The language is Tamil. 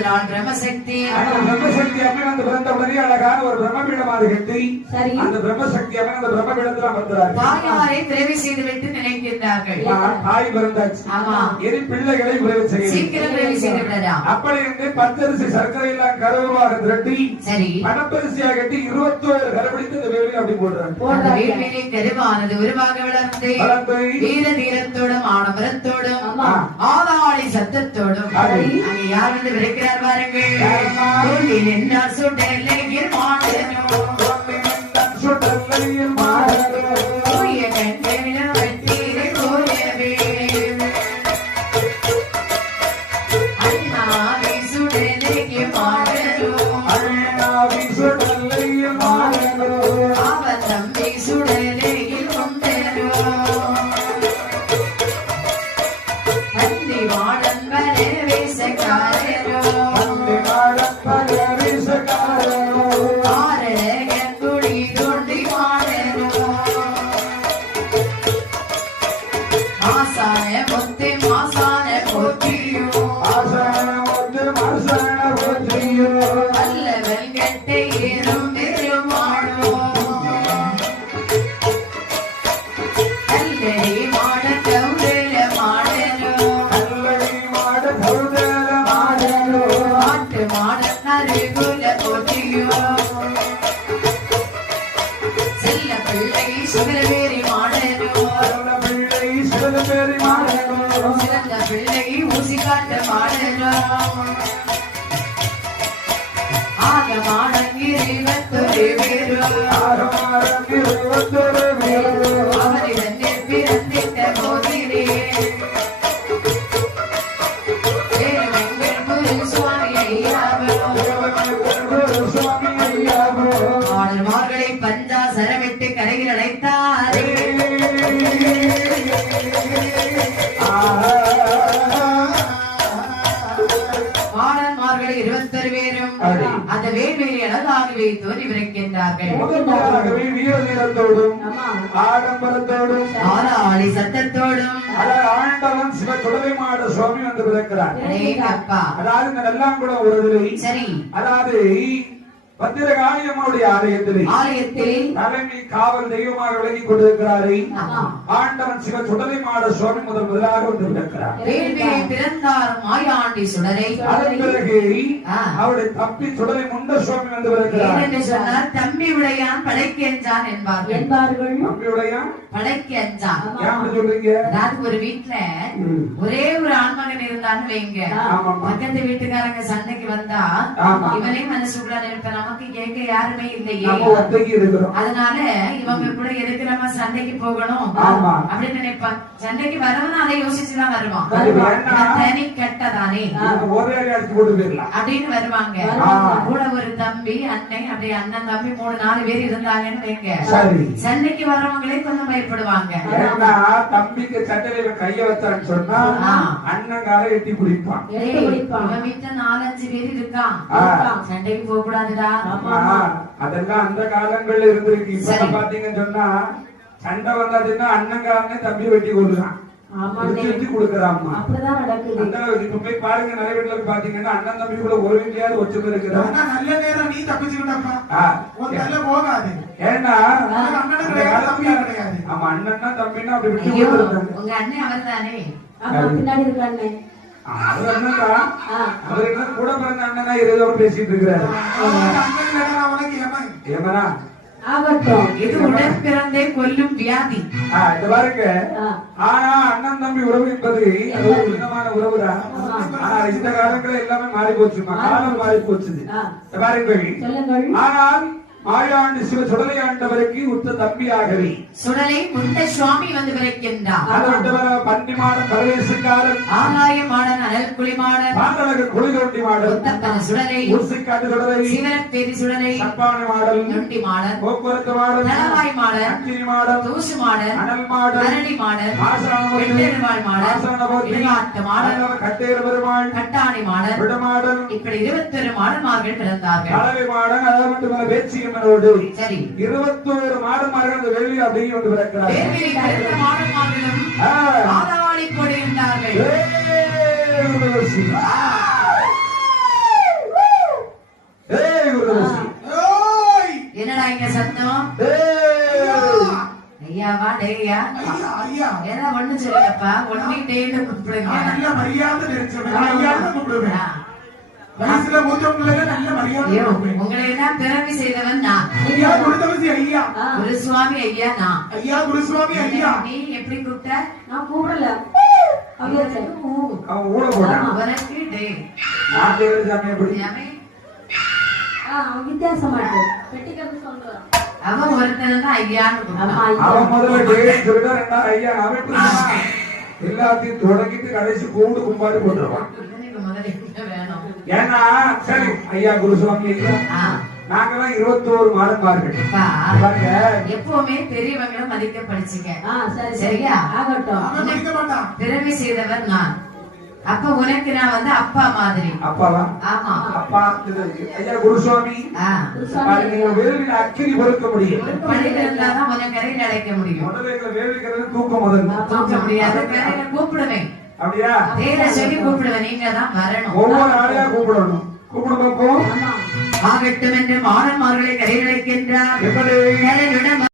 பிரம்மசக்தி. அந்த பிரம்மசக்தி அம்மன் அந்த பிறந்த உடனே அழகான ஒரு பிரம்மபீடமாக கட்டி அந்த பிரம்மசக்தி அம்மன் அந்த பிரம்மபீடத்தில் அமர்ந்தார் தாயாரை பிறவி செய்துவிட்டு நினைக்கின்றார்கள். தாய் பிறந்தாச்சு. ஆமா. இனி பிள்ளைகளை பிறகு செய்ய சீக்கிரம் பிறவி செய்து விடலாம் அப்படி இருந்து பத்தரிசி சர்க்கரை எல்லாம் கருவாக திரட்டி பணப்பரிசியாக கட்டி இருபத்தோரு கருபிடித்து இந்த வேலையை அப்படி போடுறாங்க கருவானது உருவாக வளர்ந்து வீர தீரத்தோடும் ஆடம்பரத்தோடும் ஆமா. ஆதாளி சத்தத்தோடும் சரி. அங்கே யார் வந்து விரைக்கிறார் பாருங்கள் யாரம்மா? தோன்றி நின்றார் ஆக மாடங்கிரிவத்தொரு வேரோ ஆகமாரம் இருபத்தொரு ஆடல்மார்களை இருபத்தொரு பேரும். அந்த வேல்வேலி அழகாகவே தோன்றி விரைக்கின்றார்கள். முதன்முறையாகவே வீர வீரத்தோடும் ஆடம்பரத்தோடும் ஆளாளி சத்தத்தோடும். ஆண்டவன் சிவ குடலை மாட சுவாமி வந்து அடேங்கப்பா. அதாவது இந்த நெல்லாங்குளம் உறவிலே சரி. அதாவது பத்திரகாளி அம்மாவுடைய ஆலயத்திலே. ஆலயத்தில். தலைமை காவல் தெய்வமாக விளங்கி கொண்டிருக்கிறாரே. ஆமா. ஆண்டவன் சிவ சுடலை மாட சுவாமி முதல் முதலாக வந்து வேள்வியை பிறந்தார் மாயாண்டி சுடரை அதன் பிறகு. அவருடைய தப்பி சுடலை முண்ட சுவாமி வந்து சொன்னார் தம்பி உடையான் படைக்கு அஞ்சான் என்பார்கள். என்பார்கள். தம்பியுடைய படைக்கு அஞ்சான். ஏன் அப்படி சொல்றீங்க? அதாவது ஒரு வீட்டுல. ஒரே ஒரு ஆண்மகன் வைங்க. ஆமாம்மா. பக்கத்து வீட்டுக்காரங்க சண்டைக்கு வந்தா ஆமா. இவனே மனசுக்குள்ள நினைப்ப நமக்கு கேட்க யாருமே இல்லையே. நம்ம ஒத்தைக்கு இருக்கிறோம். அதனால இவங்க கூட எதுக்கு நம்ம சண்டைக்கு போகணும்? ஆமா. அப்படின்னு நினைப்பான் சண்டைக்கு வரவன் அதை யோசிச்சுதான் வருவான். தனி கெட்டதானே. அப்படின்னு வருவாங்க. ஆமா. கூட ஒரு தம்பி அண்ணன் அப்படியே அண்ணன் தம்பி மூணு நாலு பேர் இருந்தாங்கன்னு வைங்க. சரி. சண்டைக்கு வர்றவங்களே கொஞ்சம் பயப்படுவாங்க தம்பிக்கு சட்டையில இவன் கைய வச்சான்னு சொன்னா. அண்ணன் காலை எட்டி குடிப்பான். வீட்டுல நாலஞ்சு பேர் இருக்கான். சண்டைக்கு போக கூடாதுடா. அதெல்லாம் அந்த காலங்கள்ல இருந்திருக்கு. இப்ப. பாத்தீங்கன்னு சொன்னா சண்டை வந்தாச்சுன்னா அண்ணன்காரனே தம்பி வெட்டி கொடுக்குறான் இப்ப போய் பாருங்க நிறைய வீட்டுல பாத்தீங்கன்னா அண்ணன் தம்பி கூட ஒரு வீட்லயாவது ஒற்றுமை இருக்குதா? ஆனா நல்ல நேரம் நீ தப்பிச்சுக்கிட்டப்பா. போகாது. ஏன்னா அண்ணன்னா தம்பின்னா அப்படி விட்டு உங்க அண்ணன் பின்னாடி இருக்காண்ணே அவர் அண்ணன்தான் ஆ. அவர் என்ன கூட பிறந்த அண்ணனா இருதோட பேசிட்டு இருக்கிறாரு. அவனுக்கு ஏமனா ஆகட்டும் இது உடன் பிறந்தே கொல்லும் வியாதி. இந்த பாருங்க. ஆனா அண்ணன் தம்பி உறவு என்பது அது ஒரு புனிதமான உறவுதான் ஆனா இந்த காலத்துல எல்லாமே மாறி போச்சுமா காலம் மாறி பாருங்கள் சொல்லுங்கள். ஆனால் மாயாண்டு சிவ சுடலை ஆண்டவருக்கு உத்த தம்பியாகவே. சுடலை முண்ட சுவாமி வந்து பிறக்கின்றார் அது பண்டிமாடன் பரவேசுக்காரன் ஆகாயமாடன் அனல் குளிமாடன் பாண்டலக குளிதொண்டி மாடல் ஒத்தப்பன சுடலை. ஊசிக்காட்டு சுடலை. சிவரப்பேரி சுடலை. சப்பானை மாடல் நொண்டி மாடன். போக்குவரத்து மாடல் தளவாய் மாடன். அக்கினி மாடல் தூசு மாடன். அனல் மாடல் வெட்டெருவாள் மாடன். ஆசானவதி, இளவாட்டு மாடன். ஆண்டவ கட்டேர பெருமாள். கட்டாணி மாடன். விடமாடல் இப்படி இருபத்தொரு மாடன்மார்கள் பிறந்தார்கள். கலவை மாடன். அதாவது மட்டுமல்ல இருக்கின்றனோடு சரி. இருபத்தோரு மாடமார்கள் அந்த வெள்ளி அப்படிங்க வந்து என்னடா இங்க சத்தம்? ஐயாவா டேய்யா ஏதாவது ஒண்ணு சொல்லுங்கப்பா ஒன்லி டேன்னு கூப்பிடுங்க மரியாதை கூப்பிடுவேன். ஆ. வயசுல மூத்தவங்களை நல்ல மரியாதை ஐயோ, கொடுப்பேன். உங்களை எல்லாம் பிறவி செய்தவன் நான் ஐயா குருதவசி ஐயா ஆ, ஒரு சுவாமி ஐயா நான் ஐயா குருசுவாமி ஐயா நீ எப்படி கூப்பிட்ட நான் கூப்பிடல அவனுக்கு டே நான் சாமி எப்படி பெட்டிக்கிறது அவன் ஒருத்தன் தான் ஐயான்னு ஐயா. அவன் முதல்ல டேய் சொல்லிட்டா ரெண்டா ஐயா அவன் எப்படி சொன்னான்? எல்லாத்தையும் தொடங்கிட்டு கடைசி கூண்டு கும்பாடு போட்டுருவான் ஏன்னா சரி ஐயா குருசுவாமி நாங்கெல்லாம் இருபத்தோரு மாதம் பாருங்க அப்பா, பாருங்க. எப்பவுமே பெரியவங்களை மதிக்க படிச்சுங்க ஆ, சரி சரி. சரியா? ஆகட்டும். பிறவி செய்தவன் நான். அப்ப உனக்கு நான் வந்து அப்பா மாதிரி. அப்பாவா? ஆமா. அப்பா ஐயா குருசுவாமி. வேள்வியில அக்கினி பொறுக்க உனக்கு முடியும். முதல்ல முதல்ல. தூக்க முடியாது கரையில கூப்பிடுவேன். அப்படியா? பேரை சொல்லி கூப்பிடுவேன் நீங்க தான் வரணும். ஒவ்வொரு ஆளையா கூப்பிடணும். கூப்பிட பார்ப்போம் ஆமா ஆகட்டும் என்று எப்படி? கரையிலிடம்